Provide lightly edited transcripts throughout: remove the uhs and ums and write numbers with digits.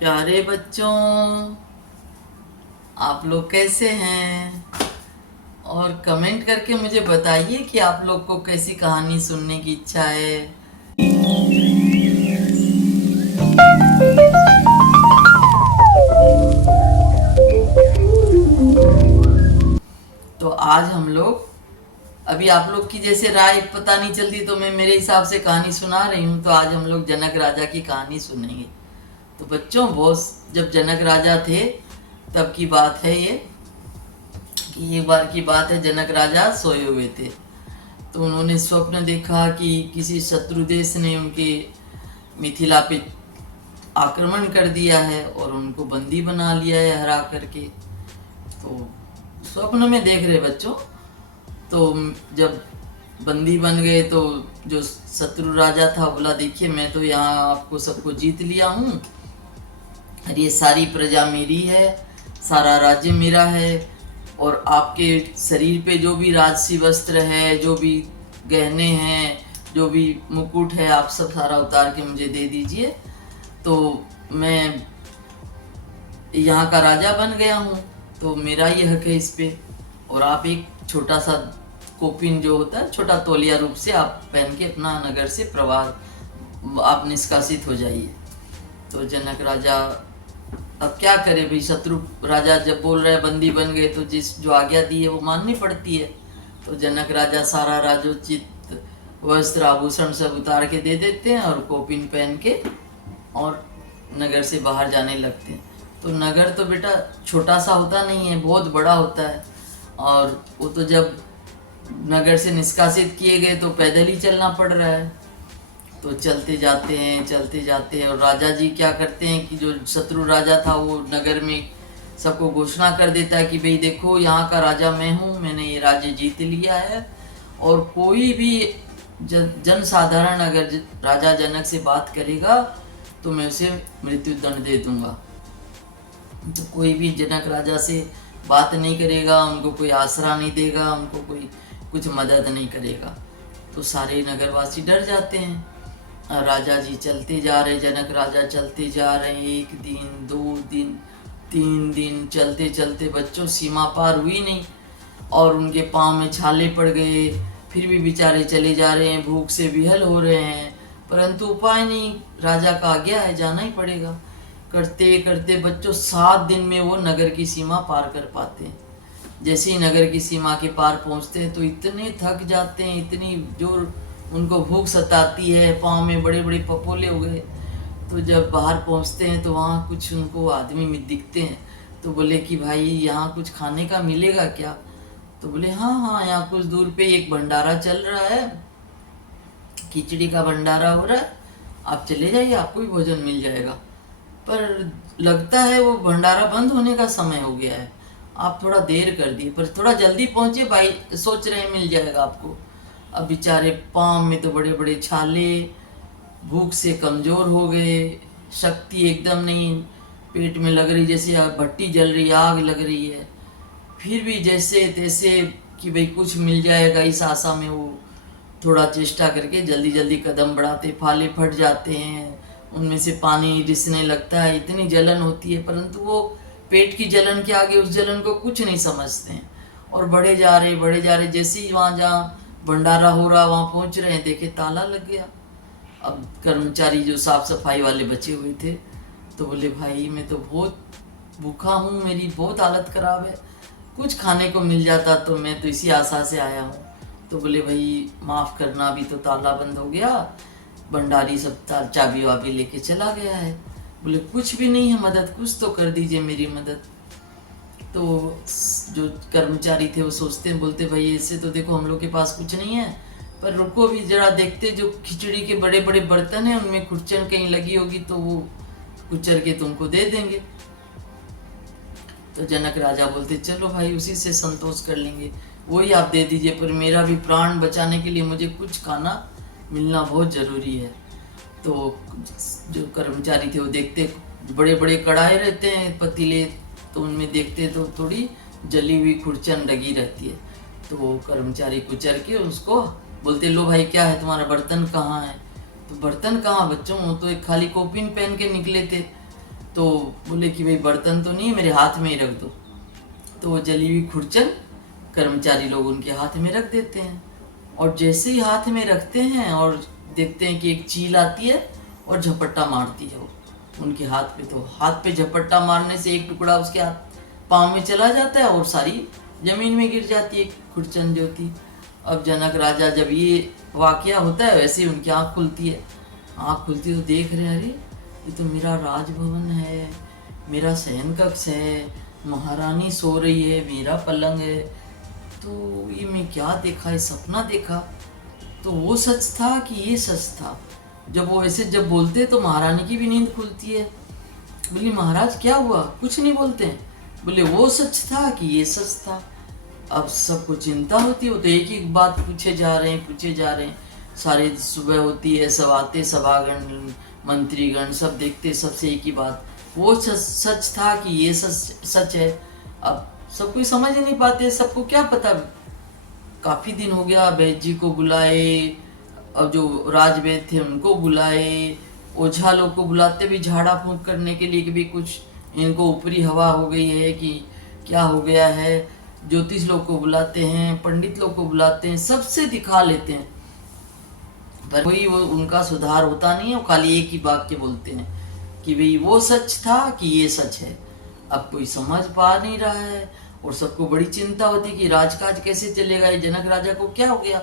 प्यारे बच्चों, आप लोग कैसे हैं? और कमेंट करके मुझे बताइए कि आप लोग को कैसी कहानी सुनने की इच्छा है। तो आज हम लोग, अभी आप लोग की जैसे राय पता नहीं चलती तो मैं मेरे हिसाब से कहानी सुना रही हूँ। तो आज हम लोग जनक राजा की कहानी सुनेंगे। तो बच्चों, बहुत जब जनक राजा थे तब की बात है ये, कि एक बार की बात है, जनक राजा सोए हुए थे। तो उन्होंने स्वप्न देखा कि किसी शत्रु देश ने उनके मिथिला पे आक्रमण कर दिया है और उनको बंदी बना लिया है हरा करके। तो स्वप्न में देख रहे बच्चों। तो जब बंदी बन गए तो जो शत्रु राजा था बोला, देखिए मैं तो यहाँ आपको सबको जीत लिया हूँ और ये सारी प्रजा मेरी है, सारा राज्य मेरा है, और आपके शरीर पे जो भी राजसी वस्त्र है, जो भी गहने हैं, जो भी मुकुट है, आप सब सारा उतार के मुझे दे दीजिए। तो मैं यहाँ का राजा बन गया हूँ, तो मेरा ये हक है इस पे। और आप एक छोटा सा कोपिन जो होता है, छोटा तौलिया रूप से आप पहन के अपना नगर से प्रवाह आप निष्कासित हो जाइए। तो जनक राजा अब क्या करे भाई, शत्रु राजा जब बोल रहे बंदी बन गए तो जिस जो आज्ञा दी है वो माननी पड़ती है। तो जनक राजा सारा राजोचित वस्त्र आभूषण सब उतार के दे देते हैं और कोपिन पहन के और नगर से बाहर जाने लगते हैं। तो नगर तो बेटा छोटा सा होता नहीं है, बहुत बड़ा होता है। और वो तो जब नगर से निष्कासित किए गए तो पैदल ही चलना पड़ रहा है। तो चलते जाते हैं और राजा जी क्या करते हैं कि जो शत्रु राजा था वो नगर में सबको घोषणा कर देता है कि भाई देखो, यहाँ का राजा मैं हूँ, मैंने ये राज्य जीत लिया है, और कोई भी जन साधारण अगर राजा जनक से बात करेगा तो मैं उसे मृत्यु दंड दे दूंगा। तो कोई भी जनक राजा से बात नहीं करेगा, उनको कोई आसरा नहीं देगा, उनको कोई कुछ मदद नहीं करेगा। तो सारे नगरवासी डर जाते हैं। राजा जी चलते जा रहे, जनक राजा चलते जा रहे, 1 दिन 2 दिन 3 दिन चलते चलते बच्चों सीमा पार हुई नहीं और उनके पाँव में छाले पड़ गए। फिर भी बेचारे चले जा रहे हैं, भूख से विहल हो रहे हैं, परंतु उपाय नहीं, राजा का आज्ञा है, जाना ही पड़ेगा। करते करते बच्चों 7 दिन में वो नगर की सीमा पार कर पाते हैं। जैसे ही नगर की सीमा के पार पहुंचते हैं तो इतने थक जाते हैं, इतनी जोर उनको भूख सताती है, पाँव में बड़े बड़े पपोले हो गए। तो जब बाहर पहुंचते हैं तो वहाँ कुछ उनको आदमी में दिखते हैं। तो बोले कि भाई यहाँ कुछ खाने का मिलेगा क्या? तो बोले हाँ हाँ, यहाँ कुछ दूर पे एक भंडारा चल रहा है, खिचड़ी का भंडारा हो रहा है, आप चले जाइए, आपको भी भोजन मिल जाएगा। पर लगता है वो भंडारा बंद होने का समय हो गया है, आप थोड़ा देर कर दिए, पर थोड़ा जल्दी पहुंचे भाई, सोच रहे हैं मिल जाएगा आपको। अब बेचारे पाँव में तो बड़े बड़े छाले, भूख से कमज़ोर हो गए, शक्ति एकदम नहीं, पेट में लग रही जैसे भट्टी जल रही, आग लग रही है। फिर भी जैसे तैसे कि भाई कुछ मिल जाएगा इस आशा में वो थोड़ा चेष्टा करके जल्दी जल्दी कदम बढ़ाते, फाले फट जाते हैं, उनमें से पानी रिसने लगता है, इतनी जलन होती है, परंतु वो पेट की जलन के आगे उस जलन को कुछ नहीं समझते हैं और बढ़े जा रहे। जैसे ही वहाँ जहाँ भंडारा हो रहा वहाँ पहुँच रहे हैं, देखे ताला लग गया। अब कर्मचारी जो साफ सफाई वाले बचे हुए थे तो बोले भाई मैं तो बहुत भूखा हूँ, मेरी बहुत हालत ख़राब है, कुछ खाने को मिल जाता तो मैं तो इसी आशा से आया हूँ। तो बोले भाई माफ़ करना, अभी तो ताला बंद हो गया, भंडारी सब चाबी वाबी लेके चला गया है। बोले कुछ भी नहीं है मदद, कुछ तो कर दीजिए मेरी मदद। तो जो कर्मचारी थे वो सोचते हैं, बोलते भाई ऐसे तो देखो हम लोग के पास कुछ नहीं है, पर रुको भी जरा देखते, जो खिचड़ी के बड़े बड़े बर्तन हैं उनमें खुरचन कहीं लगी होगी तो वो कुचर के तुमको दे देंगे। तो जनक राजा बोलते चलो भाई उसी से संतोष कर लेंगे, वही आप दे दीजिए, पर मेरा भी प्राण बचाने के लिए मुझे कुछ खाना मिलना बहुत ज़रूरी है। तो जो कर्मचारी थे वो देखते, बड़े बड़े कढ़ाई रहते हैं पतीले, तो उनमें देखते तो थोड़ी जली हुई खुरचन लगी रहती है। तो वो कर्मचारी कुचर के उसको बोलते लो भाई क्या है तुम्हारा, बर्तन कहाँ है? तो बर्तन कहाँ बच्चों, वो तो एक खाली कोपिन पहन के निकले थे। तो बोले कि भाई बर्तन तो नहीं है, मेरे हाथ में ही रख दो। तो वो जली हुई खुरचन कर्मचारी लोग उनके हाथ में रख देते हैं, और जैसे ही हाथ में रखते हैं और देखते हैं कि एक चील आती है और झपट्टा मारती है वो उनके हाथ पे। तो हाथ पे झपट्टा मारने से एक टुकड़ा उसके हाथ पाँव में चला जाता है और सारी जमीन में गिर जाती है खुरचन जो थी। अब जनक राजा जब ये वाकया होता है वैसे ही उनकी आँख खुलती है। आँख खुलती तो देख रहे, अरे ये तो मेरा राजभवन है, मेरा शयन कक्ष है, महारानी सो रही है, मेरा पलंग है, तो ये मैं क्या देखा, ये सपना देखा। तो वो सच था कि ये सच था। जब वो ऐसे जब बोलते तो महारानी की भी नींद खुलती है। बोली महाराज क्या हुआ, कुछ नहीं बोलते हैं। बोले वो सच था कि ये सच था। अब सबको चिंता होती है, वो तो एक एक बात पूछे जा रहे हैं। सारे सुबह होती है, सब आते, सभागण मंत्रीगण सब देखते, सबसे एक ही बात, वो सच था कि ये सच है। अब सब कोई समझ ही नहीं पाते, सबको क्या पता। काफ़ी दिन हो गया, वैद्य जी को बुलाए, अब जो राजवैद्य थे उनको बुलाए, ओझा लोग को बुलाते भी झाड़ा फूंक करने के लिए कि भी कुछ इनको ऊपरी हवा हो गई है कि क्या हो गया है। ज्योतिष लोग को बुलाते हैं, पंडित लोग को बुलाते हैं, सबसे दिखा लेते हैं, पर कोई वो उनका सुधार होता नहीं है। वो खाली एक ही वाक्य बोलते हैं कि भाई वो सच था कि ये सच है। अब कोई समझ पा नहीं रहा है और सबको बड़ी चिंता होती कि राजकाज कैसे चलेगा, ये जनक राजा को क्या हो गया।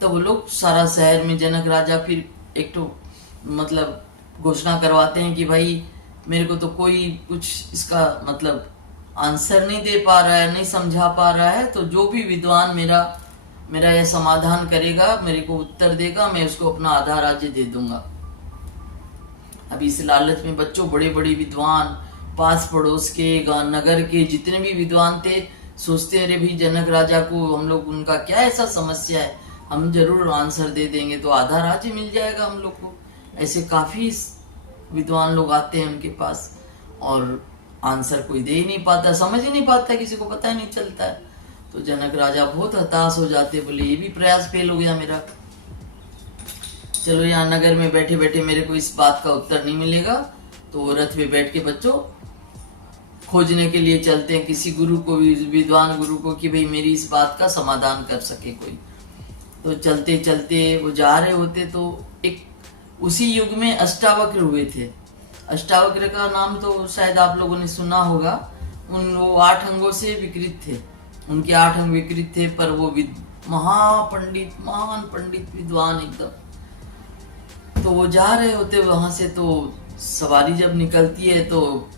तो वो लोग सारा शहर में जनक राजा फिर एक तो मतलब घोषणा करवाते हैं कि भाई मेरे को तो कोई कुछ इसका मतलब आंसर नहीं दे पा रहा है, नहीं समझा पा रहा है, तो जो भी विद्वान मेरा यह समाधान करेगा, मेरे को उत्तर देगा, मैं उसको अपना आधा राज्य दे दूंगा। अभी इस लालच में बच्चों बड़े बड़े विद्वान, पास पड़ोस के नगर के जितने भी विद्वान थे, सोचते अरे भाई जनक राजा को हम लोग, उनका क्या ऐसा समस्या है, हम जरूर आंसर दे देंगे तो आधा राज्य मिल जाएगा हम लोग को। ऐसे काफ़ी विद्वान लोग आते हैं उनके पास और आंसर कोई दे ही नहीं पाता, समझ ही नहीं पाता, किसी को पता ही नहीं चलता है। तो जनक राजा बहुत हताश हो जाते, बोले ये भी प्रयास फेल हो गया मेरा। चलो यहाँ नगर में बैठे बैठे मेरे को इस बात का उत्तर नहीं मिलेगा, तो रथ पे बैठ के बच्चों खोजने के लिए चलते हैं किसी गुरु को, विद्वान गुरु को, कि भाई मेरी इस बात का समाधान कर सके कोई। तो चलते चलते वो जा रहे होते तो एक उसी युग में अष्टावक्र हुए थे। अष्टावक्र का नाम तो शायद आप लोगों ने सुना होगा। वो 8 अंगों से विकृत थे, उनके 8 अंग विकृत थे, पर वो महान पंडित विद्वान एकदम। तो वो जा रहे होते वहां से, तो सवारी जब निकलती है तो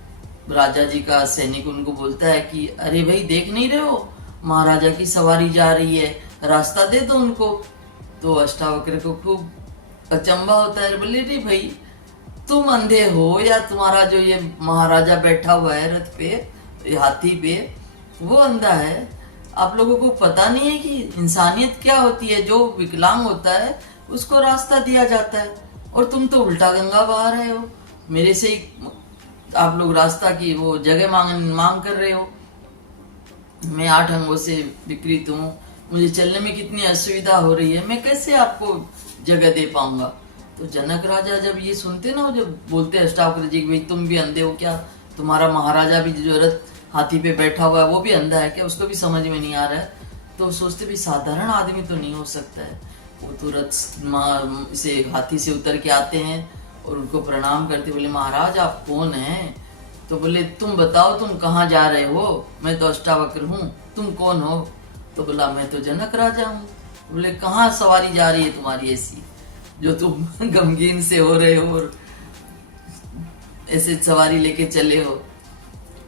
राजा जी का सैनिक उनको बोलता है कि अरे भाई देख नहीं रहे हो, महाराजा की सवारी जा रही है, रास्ता दे दो उनको। तो अष्टावक्र को खूब अचंभा होता है, बोले रे भाई तुम अंधे हो या तुम्हारा जो ये महाराजा बैठा हुआ है रथ पे, हाथी पे, वो अंधा है। आप लोगों को पता नहीं है कि इंसानियत क्या होती है, जो विकलांग होता है उसको रास्ता दिया जाता है, और तुम तो उल्टा गंगा बहा रहे हो, मेरे से ही आप लोग रास्ता की वो जगह मांग कर रहे हो। मैं 8 अंगों से विकृत हूँ, मुझे चलने में कितनी असुविधा हो रही है, मैं कैसे आपको जगह दे पाऊंगा। तो जनक राजा जब ये सुनते ना, जब बोलते अष्टावक्र जी भाई तुम भी अंधे हो क्या, तुम्हारा महाराजा भी जो रथ हाथी पे बैठा हुआ है वो भी अंधा है क्या, उसको भी समझ में नहीं आ रहा है। तो सोचते भी साधारण आदमी तो नहीं हो सकता है। वो तो रथ से हाथी से उतर के आते हैं और उनको प्रणाम करते, बोले महाराज आप कौन हैं। तो बोले तुम बताओ तुम कहाँ जा रहे हो, मैं तो अष्टावक्र हूँ, तुम कौन हो। तो बोला मैं तो जनक राजा हूँ। बोले कहाँ सवारी जा रही है तुम्हारी ऐसी, जो तुम गमगीन से हो रहे हो और ऐसे सवारी लेके चले हो।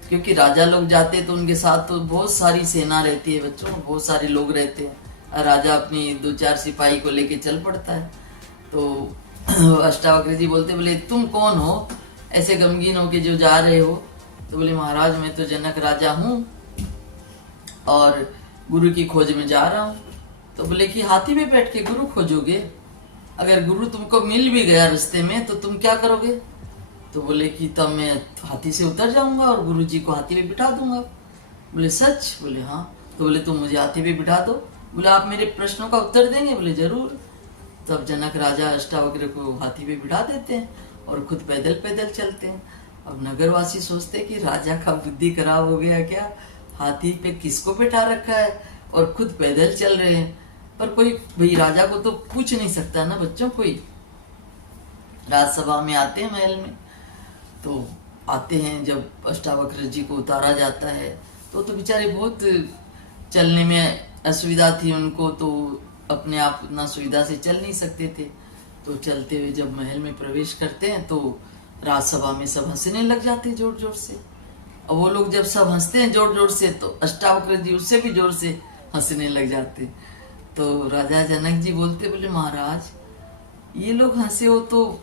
क्योंकि राजा लोग जाते तो उनके साथ तो बहुत सारी सेना रहती है बच्चों, बहुत सारे लोग रहते हैं, राजा अपनी 2-4 सिपाही को लेके चल पड़ता है। तो अष्टावक्र जी बोलते, बोले तुम कौन हो ऐसे गमगीन होके जो जा रहे हो। तो बोले महाराज मैं तो जनक राजा हूँ और गुरु की खोज में जा रहा हूँ। तो बोले कि हाथी में बैठ के गुरु खोजोगे, अगर गुरु तुमको मिल भी गया रास्ते में तो तुम क्या करोगे। तो बोले कि तब मैं हाथी से उतर जाऊंगा और गुरु जी को हाथी पे बिठा दूंगा। बोले सच। बोले हाँ। तो बोले तुम मुझे हाथी पे बिठा दो। बोले आप मेरे प्रश्नों का उत्तर देंगे। बोले जरूर। तब जनक राजा अष्टावक्र को हाथी पे बिठा देते हैं और खुद पैदल पैदल चलते हैं। अब नगरवासी सोचते कि राजा का बुद्धि खराब हो गया क्या, हाथी पे किसको बैठा रखा है और खुद पैदल चल रहे हैं। पर कोई भाई राजा को तो पूछ नहीं सकता ना बच्चों, कोई राजसभा में आते हैं महल में, तो आते हैं जब अष्टावक्र जी को उतारा जाता है तो बेचारे बहुत चलने में असुविधा थी उनको, तो अपने आप उतना सुविधा से चल नहीं सकते थे। तो चलते हुए जब महल में प्रवेश करते हैं तो राजसभा में सब हंसने लग जाते हैं जोर जोर से। और वो लोग जब सब हंसते हैं जोर जोर से तो अष्टावक्र जी उससे भी जोर से हंसने लग जाते। तो राजा जनक जी बोलते, बोले महाराज ये लोग हंसे हो तो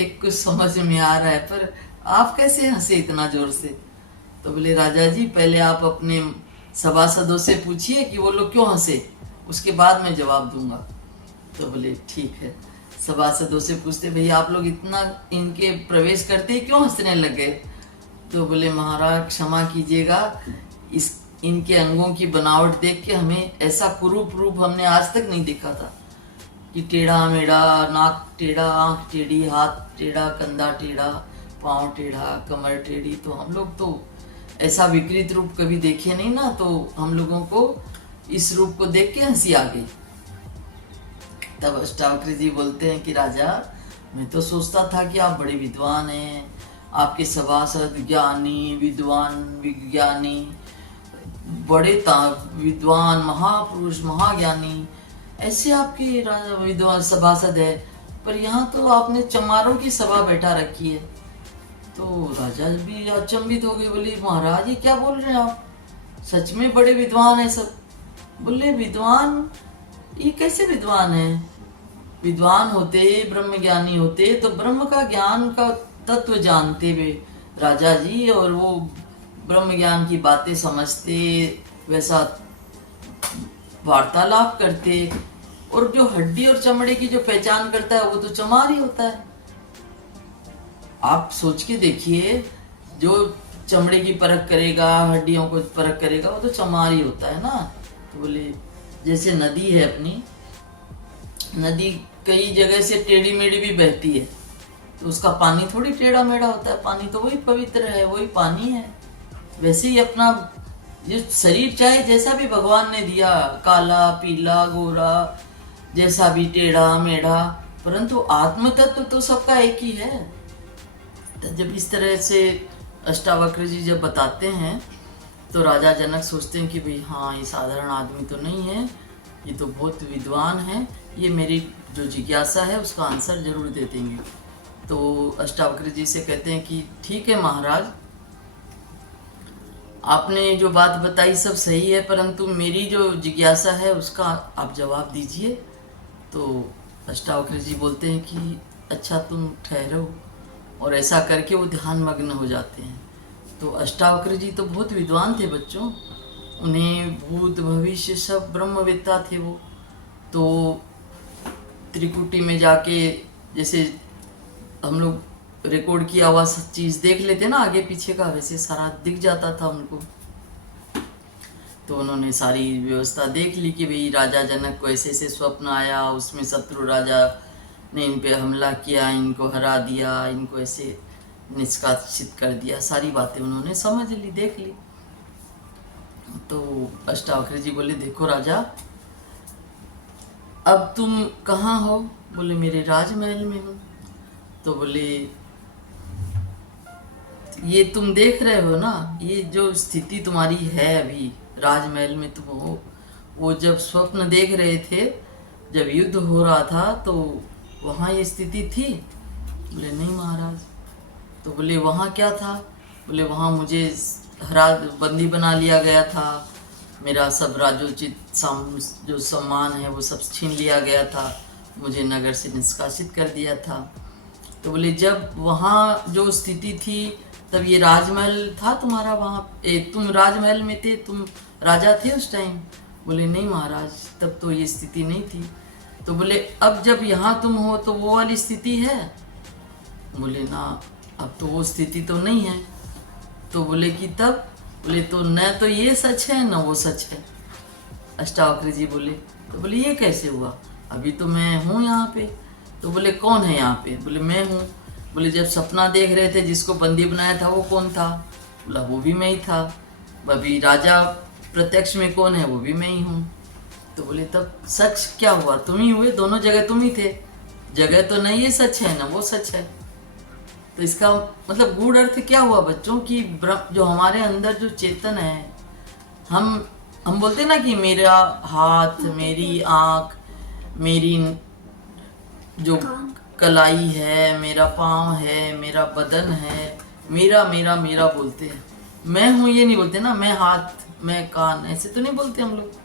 एक कुछ समझ में आ रहा है, पर आप कैसे हंसे इतना जोर से। तो बोले राजा जी पहले आप अपने सभासदों से पूछिए कि वो लोग क्यों हंसे, उसके बाद मैं जवाब दूंगा। तो बोले ठीक है। सभासदों से पूछते, भैया आप लोग इतना इनके प्रवेश करते ही क्यों हंसने लग गए। तो बोले महाराज क्षमा कीजिएगा, इस इनके अंगों की बनावट देख के हमें ऐसा कुरूप रूप हमने आज तक नहीं देखा था कि टेढ़ा मेढ़ा, नाक टेढ़ा, आंख टेढ़ी, हाथ टेढ़ा, कंधा टेढ़ा, पाँव टेढ़ा, कमर टेढ़ी। तो हम लोग तो ऐसा विकृत रूप कभी देखे नहीं ना, तो हम लोगों को इस रूप को देख के हंसी आ गई। तब अष्टावक्र जी बोलते हैं कि राजा मैं तो सोचता था कि आप बड़े विद्वान हैं, आपके सभासद ज्ञानी विद्वान विज्ञानी बड़े विद्वान महापुरुष महाज्ञानी ऐसे आपके राजा विद्वान सभासद है, पर यहाँ तो आपने चमारों की सभा बैठा रखी है। तो राजा भी अचंभित हो गए, बोले महाराज ये क्या बोल रहे हैं आप, सच में बड़े विद्वान है सब। बोले विद्वान, ये कैसे विद्वान है, विद्वान होते ब्रह्म ज्ञानी होते तो ब्रह्म का ज्ञान का तत्व जानते वे राजा जी, और वो ब्रह्म ज्ञान की बातें समझते, वैसा वार्तालाप करते, और जो हड्डी और चमड़े की जो पहचान करता है वो तो चमार ही होता है। आप सोच के देखिए, जो चमड़े की परख करेगा, हड्डियों को परख करेगा, वो तो चमार ही होता है ना। तो बोले जैसे नदी है अपनी, नदी कई जगह से टेढ़ी मेढ़ी भी बहती है, तो उसका पानी थोड़ी टेढ़ा मेढ़ा होता है, पानी तो वही पवित्र है, वही पानी है। वैसे ही अपना जो शरीर चाहे जैसा भी भगवान ने दिया, काला पीला गोरा, जैसा भी टेढ़ा मेढ़ा, परंतु आत्म तत्व तो सबका एक ही है। तो जब इस तरह से अष्टावक्र जी जब बताते हैं तो राजा जनक सोचते हैं कि भाई हाँ ये साधारण आदमी तो नहीं है, ये तो बहुत विद्वान है, ये मेरी जो जिज्ञासा है उसका आंसर जरूर दे देंगे। तो अष्टावक्र जी से कहते हैं कि ठीक है महाराज, आपने जो बात बताई सब सही है, परंतु मेरी जो जिज्ञासा है उसका आप जवाब दीजिए। तो अष्टावक्र जी बोलते हैं कि अच्छा तुम ठहरो, और ऐसा करके वो ध्यान मग्न हो जाते हैं। तो अष्टावक्र जी तो बहुत विद्वान थे बच्चों, उन्हें भूत भविष्य सब ब्रह्मवेत्ता थे वो। तो त्रिकुटी में जाके जैसे हम लोग रिकॉर्ड किया हुआ सब चीज़ देख लेते ना आगे पीछे का, वैसे सारा दिख जाता था उनको। तो उन्होंने सारी व्यवस्था देख ली कि भाई राजा जनक को ऐसे ऐसे स्वप्न आया, उसमें शत्रु राजा ने इन पे हमला किया, इनको हरा दिया, इनको ऐसे निष्कासित कर दिया, सारी बातें उन्होंने समझ ली, देख ली। तो अष्टावक्र जी बोले देखो राजा, अब तुम कहाँ हो। बोले मेरे राजमहल में हूँ। तो बोले ये तुम देख रहे हो ना, ये जो स्थिति तुम्हारी है अभी राजमहल में तुम हो, वो जब स्वप्न देख रहे थे, जब युद्ध हो रहा था तो वहाँ ये स्थिति थी। बोले नहीं महाराज। तो बोले वहाँ क्या था। बोले वहाँ मुझे हरा बंदी बना लिया गया था, मेरा सब राजोचित जो सम्मान है वो सब छीन लिया गया था, मुझे नगर से निष्कासित कर दिया था। तो बोले जब वहाँ जो स्थिति थी तब ये राजमहल था तुम्हारा, वहाँ तुम राजमहल में थे, तुम राजा थे उस टाइम। बोले नहीं महाराज, तब तो ये स्थिति नहीं थी। तो बोले अब जब यहाँ तुम हो तो वो वाली स्थिति है। बोले ना, अब तो वो स्थिति तो नहीं है। तो बोले कि तब। बोले तो न तो ये सच है न वो सच है। अष्टावक्र जी बोले, तो बोले ये कैसे हुआ, अभी तो मैं हूँ यहाँ पे। तो बोले कौन है यहाँ पे। बोले मैं हूँ। बोले जब सपना देख रहे थे जिसको बंदी बनाया था वो कौन था? बोला वो भी मैं ही था। अभी राजा प्रत्यक्ष में कौन है? वो भी मैं ही हूँ। तो बोले तब सच क्या हुआ? तुम ही हुए, दोनों जगह तुम ही थे। जगह तो नहीं ये सच है ना वो सच है। तो इसका मतलब गूढ़ अर्थ क्या हुआ बच्चों कि जो हमारे अंदर जो चेतन है, हम बोलते हैं ना कि मेरा हाथ, मेरी आँख, मेरी जो कलाई है, मेरा पाँव है, मेरा बदन है, मेरा मेरा मेरा बोलते हैं। मैं हूँ ये नहीं बोलते ना, मैं हाथ, मैं कान, ऐसे तो नहीं बोलते हम लोग।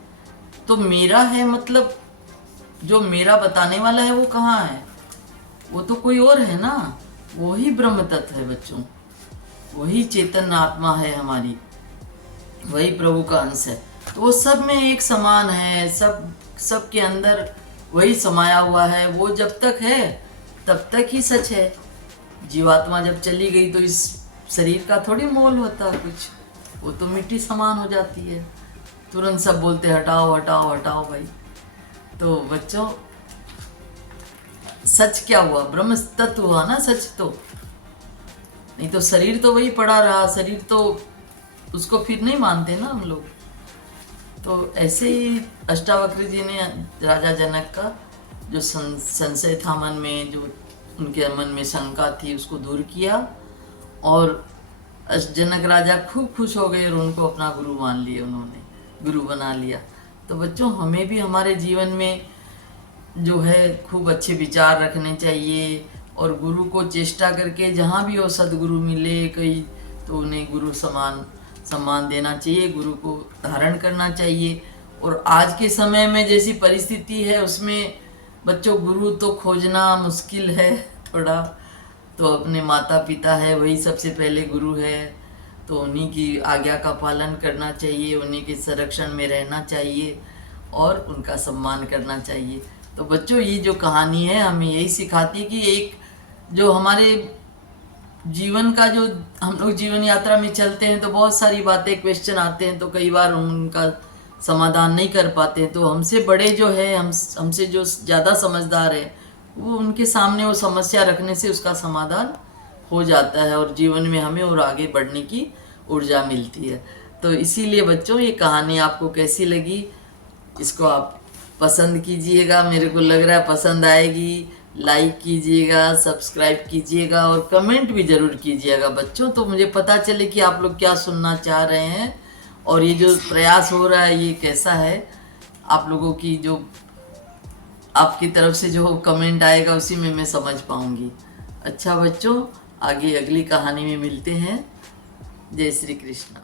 तो मेरा है मतलब जो मेरा बताने वाला है वो कहाँ है? वो तो कोई और है ना, वही ब्रह्म तत्व है बच्चों, वही चेतन आत्मा है हमारी, वही प्रभु का अंश है। तो वो सब में एक समान है, सब के अंदर वही समाया हुआ है। वो जब तक है तब तक ही सच है। जीवात्मा जब चली गई तो इस शरीर का थोड़ी मोल होता कुछ, वो तो मिट्टी समान हो जाती है। तुरंत सब बोलते हटाओ हटाओ हटाओ भाई। तो बच्चों सच क्या हुआ? ब्रह्म तत्व हुआ ना सच। तो नहीं तो शरीर तो वही पड़ा रहा, शरीर तो उसको फिर नहीं मानते ना हम लोग। तो ऐसे ही अष्टावक्र जी ने राजा जनक का जो संशय था मन में, जो उनके मन में शंका थी, उसको दूर किया और जनक राजा खूब खुश हो गए और उनको अपना गुरु मान लिया, उन्होंने गुरु बना लिया। तो बच्चों हमें भी हमारे जीवन में जो है खूब अच्छे विचार रखने चाहिए और गुरु को चेष्टा करके जहाँ भी हो सदगुरु मिले कहीं तो उन्हें गुरु समान सम्मान देना चाहिए, गुरु को धारण करना चाहिए। और आज के समय में जैसी परिस्थिति है उसमें बच्चों गुरु तो खोजना मुश्किल है थोड़ा। तो अपने माता पिता है वही सबसे पहले गुरु है, तो उन्हीं की आज्ञा का पालन करना चाहिए, उन्हीं के संरक्षण में रहना चाहिए और उनका सम्मान करना चाहिए। तो बच्चों ये जो कहानी है हमें यही सिखाती कि एक जो हमारे जीवन का जो हम लोग जीवन यात्रा में चलते हैं तो बहुत सारी बातें क्वेश्चन आते हैं, तो कई बार उनका समाधान नहीं कर पाते। तो हमसे बड़े जो है हमसे जो ज़्यादा समझदार है वो उनके सामने वो समस्या रखने से उसका समाधान हो जाता है और जीवन में हमें और आगे बढ़ने की ऊर्जा मिलती है। तो इसीलिए बच्चों ये कहानी आपको कैसी लगी इसको आप पसंद कीजिएगा, मेरे को लग रहा है पसंद आएगी। लाइक कीजिएगा, सब्सक्राइब कीजिएगा और कमेंट भी ज़रूर कीजिएगा बच्चों, तो मुझे पता चले कि आप लोग क्या सुनना चाह रहे हैं और ये जो प्रयास हो रहा है ये कैसा है। आप लोगों की जो आपकी तरफ से जो कमेंट आएगा उसी में मैं समझ पाऊँगी। अच्छा बच्चों, आगे अगली कहानी में मिलते हैं। जय श्री कृष्ण।